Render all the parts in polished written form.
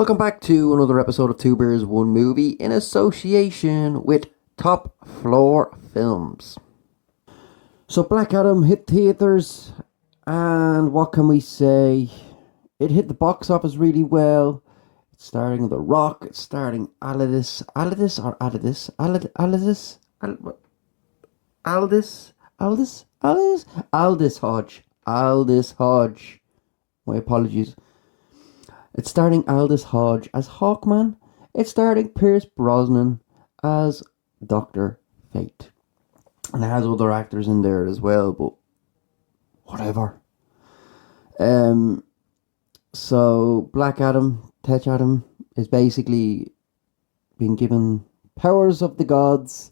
Welcome back to another episode of Two Beers, One Movie in association with Top Floor Films. So Black Adam hit theatres, and what can we say? It hit the box office really well. It's starring The Rock, it's starring Aldis Hodge. My apologies. It's starring Aldis Hodge as Hawkman. It's starring Pierce Brosnan as Dr. Fate. And it has other actors in there as well, but whatever. So Black Adam, Teth-Adam, is basically being given powers of the gods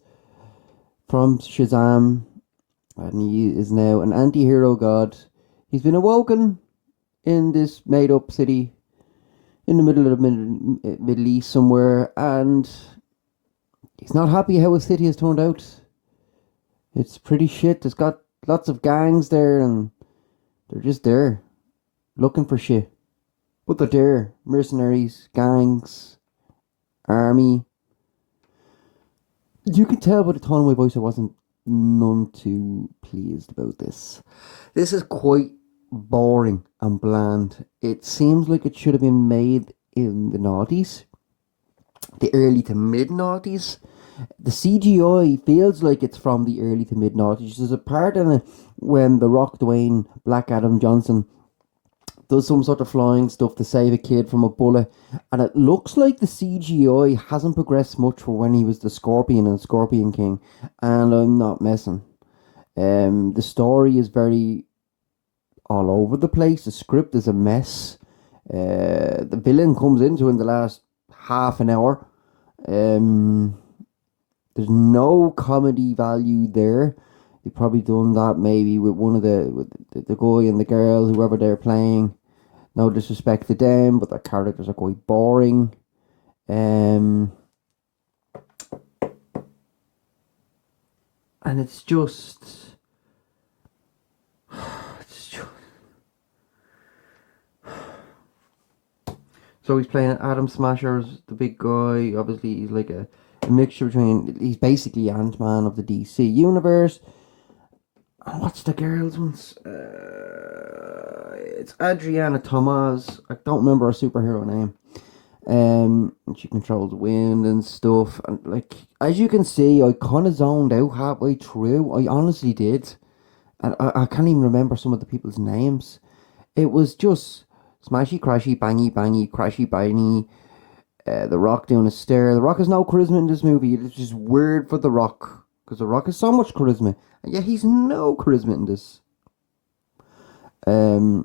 from Shazam, and he is now an anti-hero god. He's been awoken in this made-up city in the middle of the Middle East somewhere, and he's not happy how his city has turned out. It's pretty shit. There's got lots of gangs there, and they're just there, looking for shit. But they're there. Mercenaries, gangs, army. You can tell by the tone of my voice I wasn't none too pleased about this. This is quite boring and bland. It seems like it should have been made in the noughties, the early to mid noughties. The CGI feels like it's from the early to mid noughties. There's a part in it when The Rock, Dwayne Black Adam Johnson does some sort of flying stuff to save a kid from a bullet, and it looks like the CGI hasn't progressed much for when he was the Scorpion and Scorpion King, and I'm not messing. The story is very all over the place. The script is a mess. The villain comes into in the last half an hour. There's no comedy value there. They've probably done that maybe with one of the guy and the girl, whoever they're playing. No disrespect to them, but their characters are quite boring. And it's just so he's playing Adam Smasher's the big guy. Obviously, he's like a mixture between. He's basically Ant-Man of the DC universe. And what's the girl's ones? It's Adriana Tomaz. I don't remember her superhero name. And she controls wind and stuff. And like, as you can see, I kind of zoned out halfway through. I honestly did. And I can't even remember some of the people's names. It was just smashy, crashy, bangy, bangy, crashy, bangy. The Rock doing a stare. The Rock has no charisma in this movie. It's just weird for The Rock, because The Rock has so much charisma, and yet he's no charisma in this. And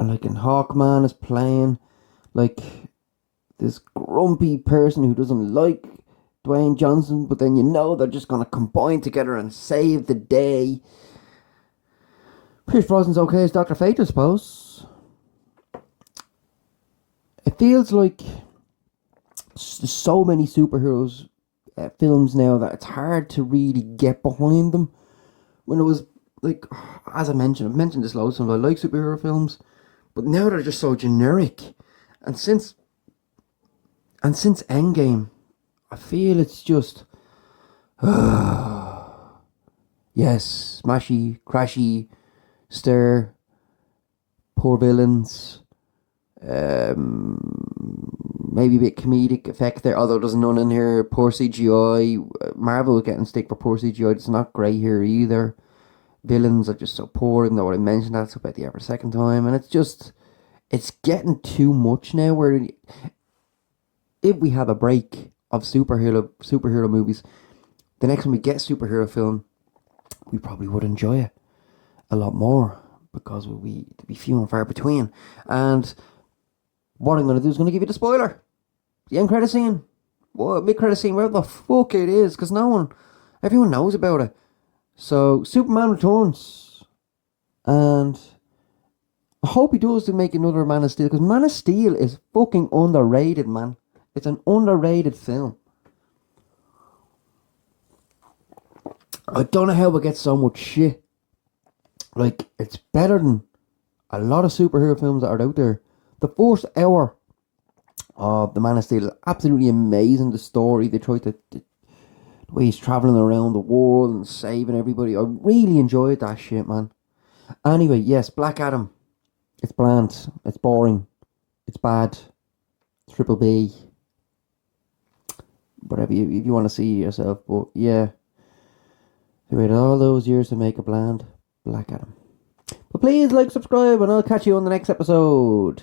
like in Hawkman is playing like this grumpy person who doesn't like Dwayne Johnson, but then you know they're just gonna combine together and save the day. Pierce Brosnan's okay as Dr. Fate, I suppose. It feels like there's so many superheroes films now that it's hard to really get behind them. When it was like, as I mentioned, I've mentioned this loads of times, I like superhero films, but now they're just so generic. And since Endgame, I feel it's just yes, smashy, crashy, stare, poor villains, maybe a bit comedic effect there, although there's none in here. Poor CGI. Marvel getting stick for poor CGI. It's not great here either. Villains are just so poor, even though I mentioned that about the every second time, and it's getting too much now. Where if we have a break of superhero movies, the next time we get a superhero film, we probably would enjoy it a lot more, because we'll be few and far between. And what I'm going to do is going to give you the spoiler. The end credit scene. What, mid-credit scene, wherever the fuck it is, because everyone knows about it. So, Superman returns. And I hope he does to make another Man of Steel, because Man of Steel is fucking underrated, man. It's an underrated film. I don't know how it gets so much shit. Like, it's better than a lot of superhero films that are out there. The first hour of The Man of Steel is absolutely amazing. The story, they try to, the way he's travelling around the world and saving everybody. I really enjoyed that shit, man. Anyway, yes, Black Adam. It's bland. It's boring. It's bad. Triple B. Whatever, if you want to see it yourself. But yeah, they waited all those years to make a bland Black Adam. But please like, subscribe, and I'll catch you on the next episode.